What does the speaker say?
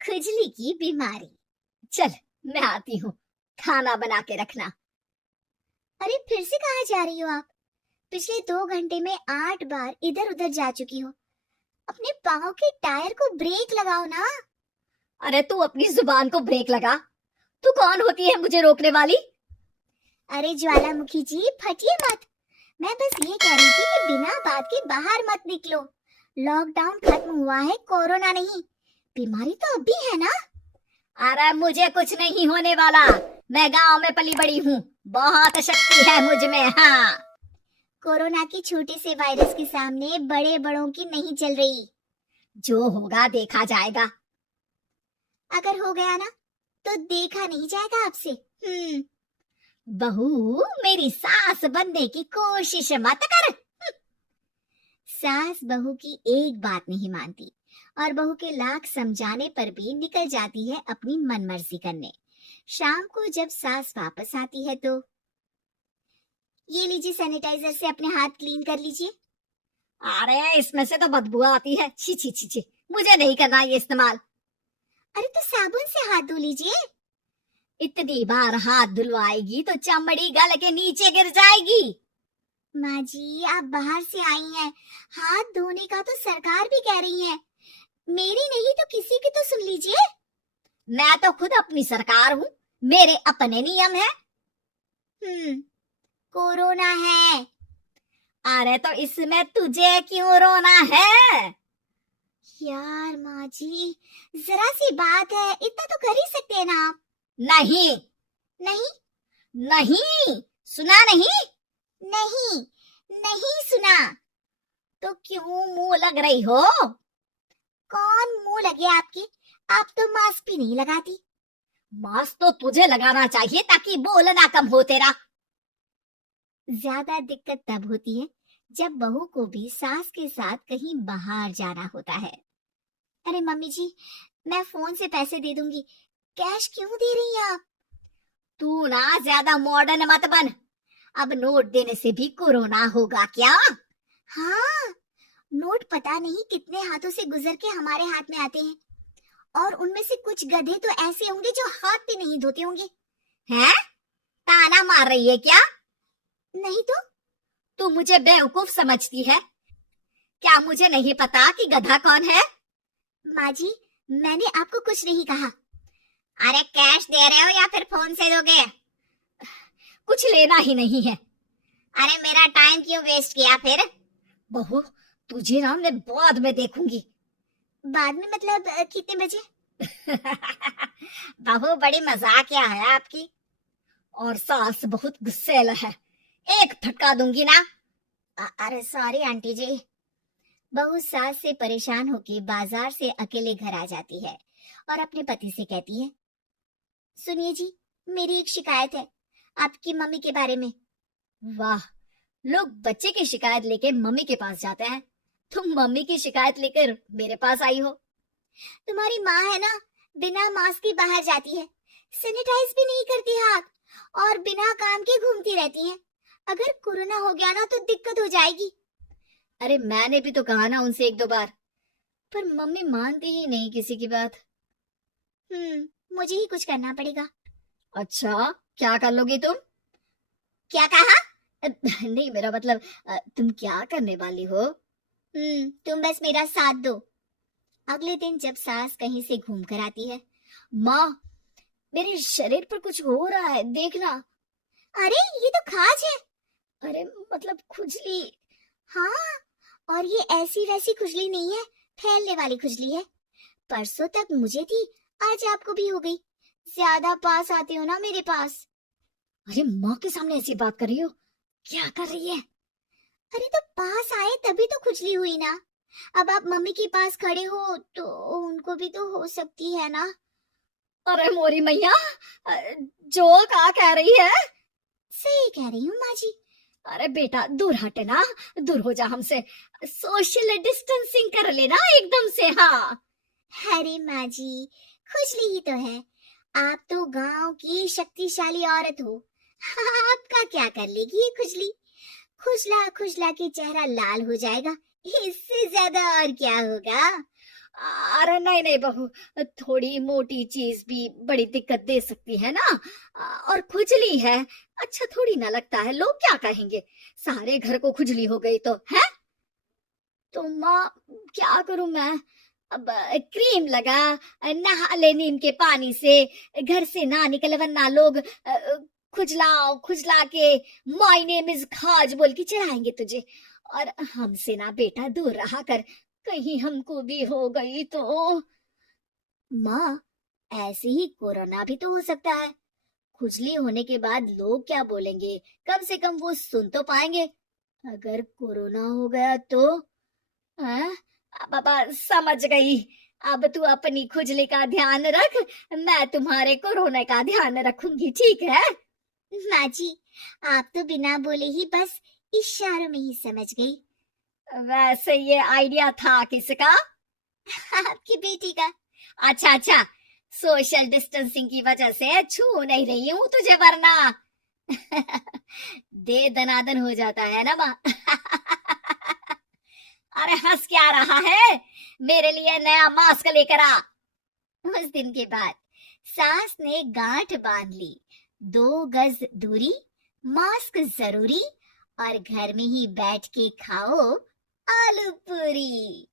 खुजली की बीमारी। चल, मैं आती हूँ, खाना बना के रखना। अरे फिर से कहाँ जा रही हो आप? पिछले 2 घंटे में 8 बार इधर उधर जा चुकी हो। अपने पाँव के टायर को ब्रेक लगाओ ना। अरे तू अपनी जुबान को ब्रेक लगा। तू कौन होती है मुझे रोकने वाली? अरे ज्वालामुखी जी, फटिए मत। मैं बस ये कह रही थी कि बिना बात के बाहर मत निकलो। लॉकडाउन खत्म हुआ है, कोरोना नहीं। बीमारी तो अब भी है ना। अरे मुझे कुछ नहीं होने वाला। मैं गांव में पली बड़ी हूँ, बहुत शक्ति है मुझ में। हाँ, कोरोना की छोटे से वायरस के सामने बड़े बड़ों की नहीं चल रही। जो होगा देखा जाएगा। अगर हो गया ना तो देखा नहीं जाएगा आपसे। बहू, मेरी सास बनने की कोशिश मत कर। सास बहू की एक बात नहीं मानती और बहू के लाख समझाने पर भी निकल जाती है अपनी मनमर्जी करने। शाम को जब सास वापस आती है तो ये लीजिए, सैनिटाइजर से अपने हाथ क्लीन कर लीजिए। अरे इसमें से तो बदबू आती है। छी छी छी छी, मुझे नहीं करना ये इस्तेमाल। अरे तो साबुन से हाथ धो लीजिए। इतनी बार हाथ धुलवाएगी तो चमड़ी गल के नीचे गिर जाएगी। माँ जी, आप बाहर से आई हैं, हाथ धोने का तो सरकार भी कह रही है। मेरी नहीं तो किसी की तो सुन लीजिए। मैं तो खुद अपनी सरकार हूँ, मेरे अपने नियम है। कोरोना है। अरे तो इसमें तुझे क्यों रोना है? यार माँ जी, जरा सी बात है, इतना तो कर ही सकते हैं ना आप। नहीं नहीं नहीं, सुना नहीं? नहीं नहीं सुना। तो क्यों मुंह लग रही हो? कौन मुंह लगे आपके? आप तो मास्क भी नहीं लगाती। मास्क तो तुझे लगाना चाहिए ताकि बोलना कम हो तेरा। ज्यादा दिक्कत तब होती है जब बहू को भी सास के साथ कहीं बाहर जाना होता है। अरे मम्मी जी, मैं फोन से पैसे दे दूंगी, कैश क्यों दे रही हैं आप? तू ना ज्यादा मॉडर्न मत बन। अब नोट देने से भी कोरोना होगा क्या? हाँ, नोट पता नहीं कितने हाथों से गुजर के हमारे हाथ में आते हैं और उनमें से कुछ गधे तो ऐसे होंगे जो हाथ भी नहीं धोते होंगे। हैं? ताना मार रही है क्या? नहीं तो। तू मुझे बेवकूफ समझती है क्या? मुझे नहीं पता कि गधा कौन है? माँ जी, मैंने आपको कुछ नहीं कहा। अरे कैश दे रहे हो या फिर फोन से दोगे? कुछ लेना ही नहीं है। अरे मेरा टाइम क्यों वेस्ट किया फिर? बहू, तुझे ना मैं बाद में देखूंगी। बाद में मतलब कितने बजे? बहू बड़ी मजाकिया है आपकी। और सास बहुत गुस्सेल है, एक फटका दूंगी ना। अरे सॉरी आंटी जी। बहू सास से परेशान होकर बाजार से अकेले घर आ जाती है और अपने पति से कहती है, सुनिए जी, मेरी एक शिकायत है आपकी मम्मी के बारे में। वाह, लोग बच्चे की शिकायत लेके मम्मी के पास जाते हैं, तुम मम्मी की शिकायत लेकर मेरे पास आई हो। तुम्हारी माँ है ना, बिना मास्क के बाहर जाती है, सैनिटाइज भी नहीं करती हाथ और बिना काम के घूमती रहती है। अगर कोरोना हो गया ना तो दिक्कत हो जाएगी। अरे मैंने भी तो कहा ना उनसे 1-2 बार, पर मम्मी मानती ही नहीं किसी की बात। मुझे ही कुछ करना पड़ेगा। अच्छा, क्या कर लोगी तुम? क्या कहा? नहीं, मेरा मतलब तुम क्या करने वाली हो? तुम बस मेरा साथ दो। अगले दिन जब सास कहीं से घूम कर आती है, माँ, मेरे शरीर पर कुछ हो रहा है, देखना। अरे ये तो खाज है। अरे मतलब खुजली। हाँ, और ये ऐसी वैसी खुजली नहीं है, फैलने वाली खुजली है। परसों तक मुझे थी, आज आपको भी हो गई। ज्यादा पास आते हो ना मेरे पास। अरे माँ के सामने ऐसी बात कर रही हो? क्या कर रही है? अरे तो पास आए तभी तो खुजली हुई ना। अब आप मम्मी के पास खड़े हो तो उनको भी तो हो सकती है ना। अरे मोरी मैया, जो क्या कह रही है? सही कह रही हूँ माँ जी। अरे बेटा दूर हटे ना, दूर हो जा हमसे, सोशल डिस्टेंसिंग कर लेना एकदम से। हाँ, अरे माँ जी, खुजली ही तो है, आप तो गांव की शक्तिशाली औरत हो, आपका क्या कर लेगी ये खुजली? खुजला खुजला के चेहरा लाल हो जाएगा, इससे ज्यादा और क्या होगा? अरे नहीं नहीं बहू, थोड़ी मोटी चीज भी बड़ी दिक्कत दे सकती है ना। और खुजली है, अच्छा थोड़ी ना लगता है, लोग क्या कहेंगे, सारे घर को खुजली हो गई तो है। तो माँ क्या करूं मैं, अब क्रीम लगा, नहा ले नीम के पानी से, घर से ना निकल वरना लोग खुजला खुजला के माय नेम इज खाज बोल के चढ़ाएंगे तुझे। और हमसे ना बेटा दूर रहा कर, कहीं हमको भी हो गई तो। माँ ऐसे ही कोरोना भी तो हो सकता है, खुजली होने के बाद लोग क्या बोलेंगे, कम से कम वो सुन तो पाएंगे। अगर कोरोना हो गया तो। हाँ, पापा समझ गई, अब तू अपनी खुजली का ध्यान रख, मैं तुम्हारे कोरोना का ध्यान रखूंगी, ठीक है। माँ जी, आप तो बिना बोले ही बस इशारों में ही समझ गई। वैसे ये आइडिया था किसका? आपकी बेटी का। अच्छा अच्छा, सोशल डिस्टेंसिंग की वजह से छू नहीं रही हूँ तुझे वरना दे दनादन हो जाता है ना माँ। अरे हंस क्या रहा है, मेरे लिए नया मास्क लेकर आ। उस दिन के बाद सास ने गांठ बांध ली, 2 गज दूरी, मास्क जरूरी, और घर में ही बैठ के खाओ आलू पूरी।